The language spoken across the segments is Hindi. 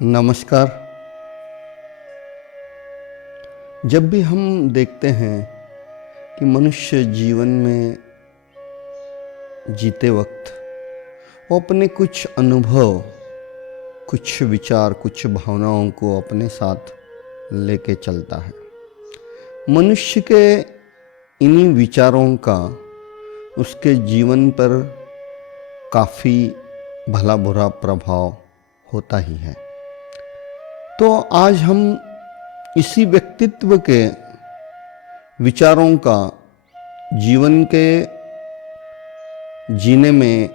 नमस्कार। जब भी हम देखते हैं कि मनुष्य जीवन में जीते वक्त वो अपने कुछ अनुभव, कुछ विचार, कुछ भावनाओं को अपने साथ लेके चलता है। मनुष्य के इन्हीं विचारों का उसके जीवन पर काफ़ी भला बुरा प्रभाव होता ही है। तो आज हम इसी व्यक्तित्व के विचारों का जीवन के जीने में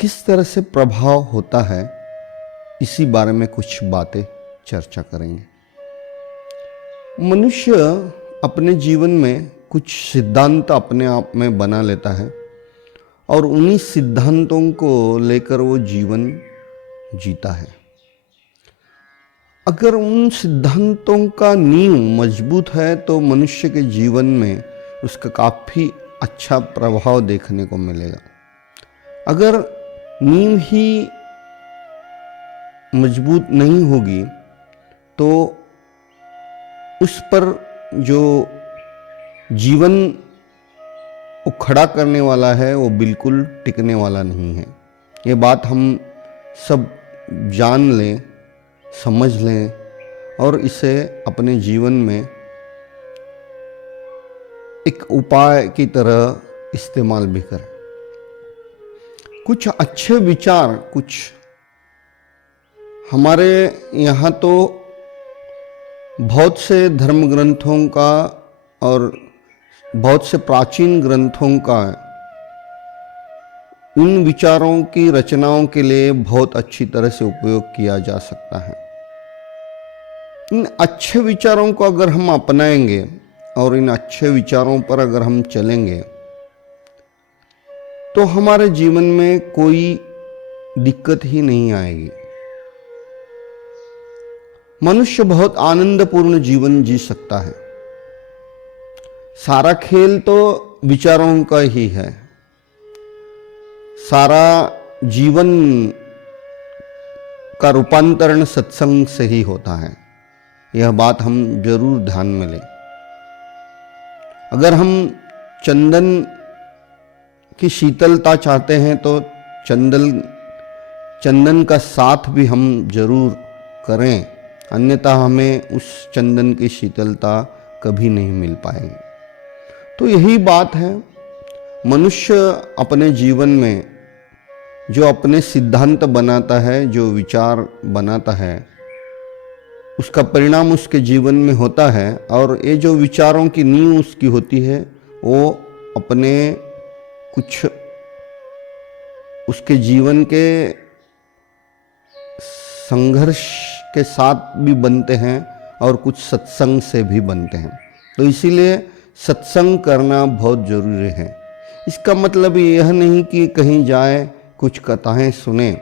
किस तरह से प्रभाव होता है, इसी बारे में कुछ बातें चर्चा करेंगे। मनुष्य अपने जीवन में कुछ सिद्धांत अपने आप में बना लेता है और उन्हीं सिद्धांतों को लेकर वो जीवन जीता है। अगर उन सिद्धांतों का नींव मजबूत है तो मनुष्य के जीवन में उसका काफ़ी अच्छा प्रभाव देखने को मिलेगा। अगर नींव ही मजबूत नहीं होगी तो उस पर जो जीवन वो खड़ा करने वाला है वो बिल्कुल टिकने वाला नहीं है। ये बात हम सब जान लें, समझ लें और इसे अपने जीवन में एक उपाय की तरह इस्तेमाल भी करें। कुछ अच्छे विचार, कुछ हमारे यहाँ तो बहुत से धर्म ग्रंथों का और बहुत से प्राचीन ग्रंथों का इन विचारों की रचनाओं के लिए बहुत अच्छी तरह से उपयोग किया जा सकता है। इन अच्छे विचारों को अगर हम अपनाएंगे और इन अच्छे विचारों पर अगर हम चलेंगे तो हमारे जीवन में कोई दिक्कत ही नहीं आएगी। मनुष्य बहुत आनंदपूर्ण जीवन जी सकता है। सारा खेल तो विचारों का ही है। सारा जीवन का रूपांतरण सत्संग से ही होता है। यह बात हम जरूर ध्यान में लें। अगर हम चंदन की शीतलता चाहते हैं तो चंदन का साथ भी हम जरूर करें, अन्यथा हमें उस चंदन की शीतलता कभी नहीं मिल पाएगी। तो यही बात है, मनुष्य अपने जीवन में जो अपने सिद्धांत बनाता है, जो विचार बनाता है, उसका परिणाम उसके जीवन में होता है। और ये जो विचारों की नींव उसकी होती है वो अपने कुछ उसके जीवन के संघर्ष के साथ भी बनते हैं और कुछ सत्संग से भी बनते हैं। तो इसीलिए सत्संग करना बहुत ज़रूरी है। इसका मतलब यह नहीं कि कहीं जाए कुछ कथाएं सुने,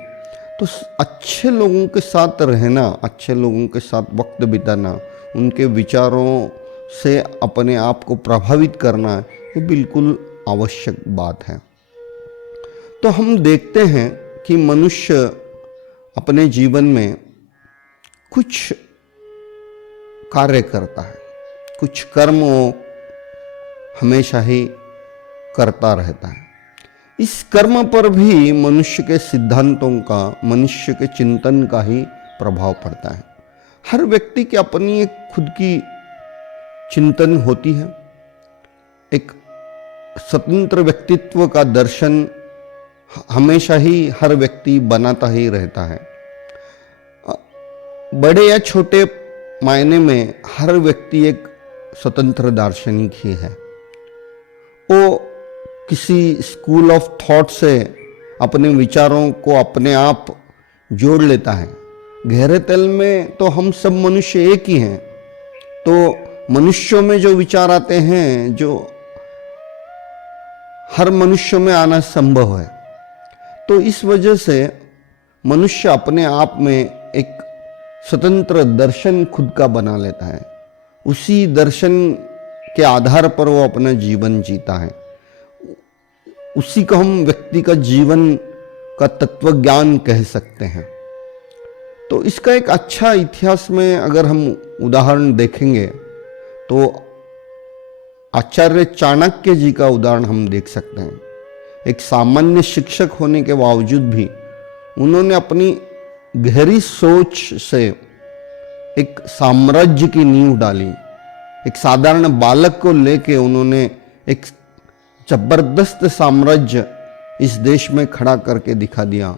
तो अच्छे लोगों के साथ रहना, अच्छे लोगों के साथ वक्त बिताना, उनके विचारों से अपने आप को प्रभावित करना, ये बिल्कुल आवश्यक बात है। तो हम देखते हैं कि मनुष्य अपने जीवन में कुछ कार्य करता है, कुछ कर्म हमेशा ही करता रहता है। इस कर्म पर भी मनुष्य के सिद्धांतों का, मनुष्य के चिंतन का ही प्रभाव पड़ता है। हर व्यक्ति की अपनी एक खुद की चिंतन होती है। एक स्वतंत्र व्यक्तित्व का दर्शन हमेशा ही हर व्यक्ति बनाता ही रहता है। बड़े या छोटे मायने में हर व्यक्ति एक स्वतंत्र दार्शनिक ही है। वो किसी स्कूल ऑफ थॉट से अपने विचारों को अपने आप जोड़ लेता है। गहरे तल में तो हम सब मनुष्य एक ही हैं। तो मनुष्यों में जो विचार आते हैं, जो हर मनुष्य में आना संभव है। तो इस वजह से मनुष्य अपने आप में एक स्वतंत्र दर्शन खुद का बना लेता है। उसी दर्शन के आधार पर वो अपना जीवन जीता है। उसी को हम व्यक्ति का जीवन का तत्व ज्ञान कह सकते हैं। तो इसका एक अच्छा इतिहास में अगर हम उदाहरण देखेंगे तो आचार्य चाणक्य जी का उदाहरण हम देख सकते हैं। एक सामान्य शिक्षक होने के बावजूद भी उन्होंने अपनी गहरी सोच से एक साम्राज्य की नींव डाली। एक साधारण बालक को लेके उन्होंने एक जबरदस्त साम्राज्य इस देश में खड़ा करके दिखा दिया,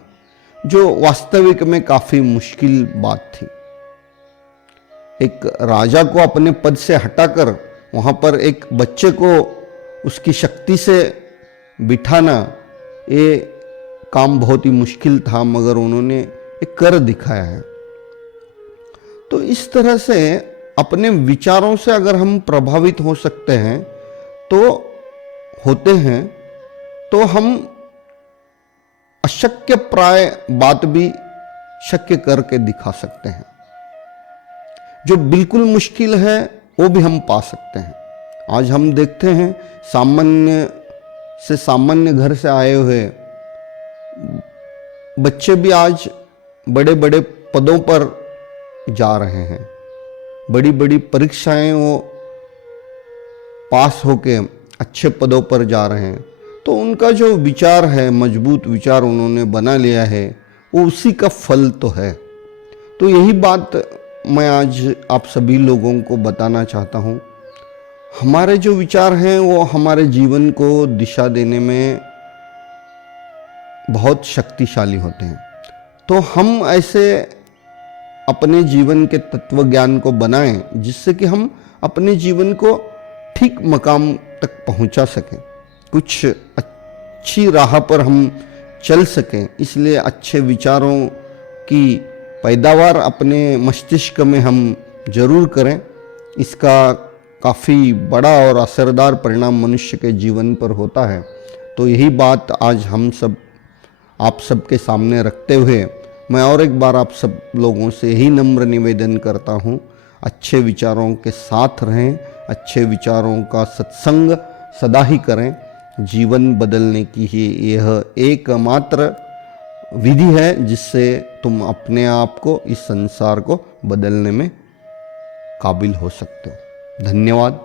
जो वास्तविक में काफी मुश्किल बात थी। एक राजा को अपने पद से हटाकर वहां पर एक बच्चे को उसकी शक्ति से बिठाना, ये काम बहुत ही मुश्किल था, मगर उन्होंने एक कर दिखाया है। तो इस तरह से अपने विचारों से अगर हम प्रभावित हो सकते हैं तो होते हैं, तो हम अशक्य प्राय बात भी शक्य करके दिखा सकते हैं। जो बिल्कुल मुश्किल है वो भी हम पा सकते हैं। आज हम देखते हैं सामान्य से सामान्य घर से आए हुए बच्चे भी आज बड़े बड़े पदों पर जा रहे हैं। बड़ी बड़ी परीक्षाएं वो पास होके अच्छे पदों पर जा रहे हैं। तो उनका जो विचार है, मजबूत विचार उन्होंने बना लिया है, वो उसी का फल तो है। तो यही बात मैं आज आप सभी लोगों को बताना चाहता हूँ। हमारे जो विचार हैं वो हमारे जीवन को दिशा देने में बहुत शक्तिशाली होते हैं। तो हम ऐसे अपने जीवन के तत्व ज्ञान को बनाएं जिससे कि हम अपने जीवन को ठीक मकाम तक पहुंचा सकें, कुछ अच्छी राह पर हम चल सकें। इसलिए अच्छे विचारों की पैदावार अपने मस्तिष्क में हम जरूर करें। इसका काफ़ी बड़ा और असरदार परिणाम मनुष्य के जीवन पर होता है। तो यही बात आज हम सब आप सबके सामने रखते हुए मैं और एक बार आप सब लोगों से यही नम्र निवेदन करता हूँ, अच्छे विचारों के साथ रहें, अच्छे विचारों का सत्संग सदा ही करें। जीवन बदलने की ही यह एकमात्र विधि है जिससे तुम अपने आप को, इस संसार को बदलने में काबिल हो सकते हो। धन्यवाद।